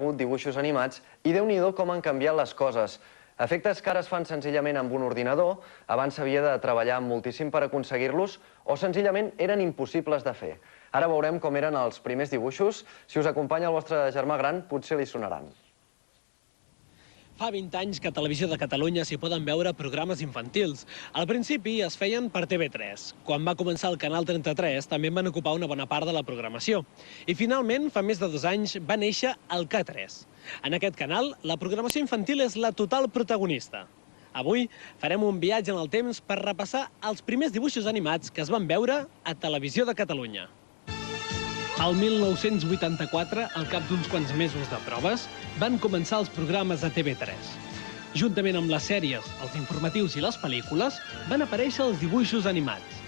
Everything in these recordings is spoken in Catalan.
desaparegut dibuixos animats i Déu-n'hi-do com han canviat les coses. Efectes que ara es fan senzillament amb un ordinador, abans s'havia de treballar moltíssim per aconseguir-los o senzillament eren impossibles de fer. Ara veurem com eren els primers dibuixos. Si us acompanya el vostre germà gran, potser li sonaran. Fa 20 anys que a Televisió de Catalunya s'hi poden veure programes infantils. Al principi es feien per TV3. Quan va començar el Canal 33 també en van ocupar una bona part de la programació. I finalment, fa més de 2 anys, va néixer el K3. En aquest canal, la programació infantil és la total protagonista. Avui farem un viatge en el temps per repassar els primers dibuixos animats que es van veure a Televisió de Catalunya. Al 1984, al cap d'uns quants mesos de proves, van començar els programes a TV3. Juntament amb les sèries, els informatius i les pel·lícules, van aparèixer els dibuixos animats.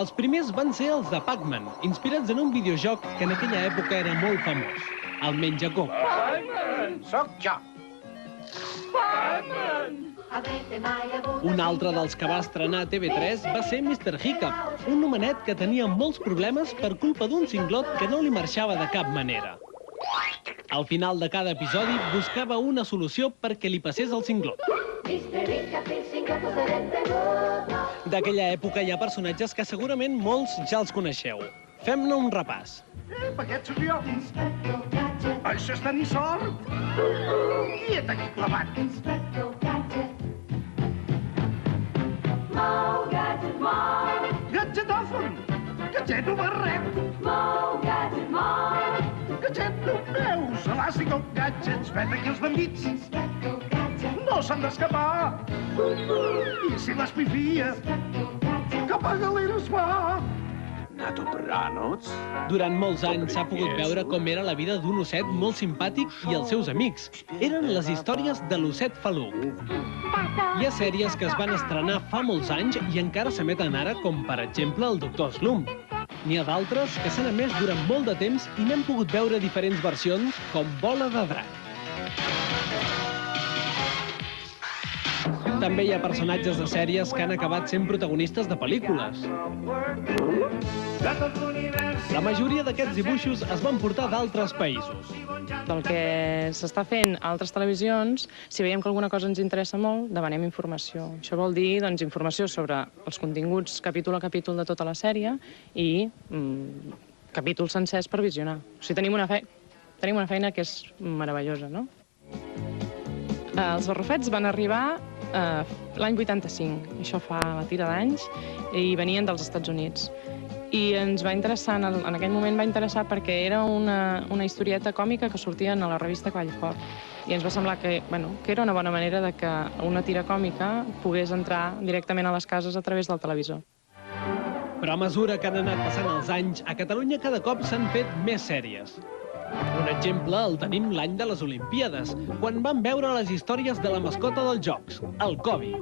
Els primers van ser els de Pac-Man, inspirats en un videojoc que en aquella època era molt famós, el Menjacoc. Pac-Man! Soc jo! Pac-Man! Un altre dels que va estrenar a TV3 va ser Mr. Hiccup, un homenet que tenia molts problemes per culpa d'un cinglot que no li marxava de cap manera. Al final de cada episodi buscava una solució perquè li passés el cinglot. D'aquella època hi ha personatges que segurament molts ja els coneixeu. Fem-ne un repàs. Aquest sóc jo! Això és tenir sort! Quiet aquí clavat! Gadgetòfon! Gadget ho barret! Gadget, no veus? Elàstic o gadgets, vet aquí els bandits! No s'han d'escapar! I si l'espifia, cap a galera es va! Durant molts anys s'ha pogut veure com era la vida d'un osset molt simpàtic i els seus amics. Eren les històries de l'osset Faluc. Hi ha sèries que es van estrenar fa molts anys i encara s'emeten ara, com per exemple el Doctor Slump. N'hi ha d'altres que s'han emès durant molt de temps i n'hem pogut veure diferents versions, com Bola de Drac. També hi ha personatges de sèries que han acabat sent protagonistes de pel·lícules. La majoria d'aquests dibuixos es van portar d'altres països. Del que s'està fent a altres televisions, si veiem que alguna cosa ens interessa molt, demanem informació. Això vol dir informació sobre els continguts capítol a capítol de tota la sèrie i capítols sencers per visionar. O sigui, tenim una feina que és meravellosa, no? Els Barrufets van arribar l'any 85, això fa la tira d'anys, i venien dels Estats Units. I ens va interessar, en aquell moment va interessar perquè era una historieta còmica que sortia a la revista Cavall Fort. I ens va semblar que era una bona manera de que una tira còmica pogués entrar directament a les cases a través del televisor. Però a mesura que han anat passant els anys, a Catalunya cada cop s'han fet més sèries. Un exemple el tenim l'any de les Olimpíades, quan vam veure les històries de la mascota dels Jocs, el Kobe.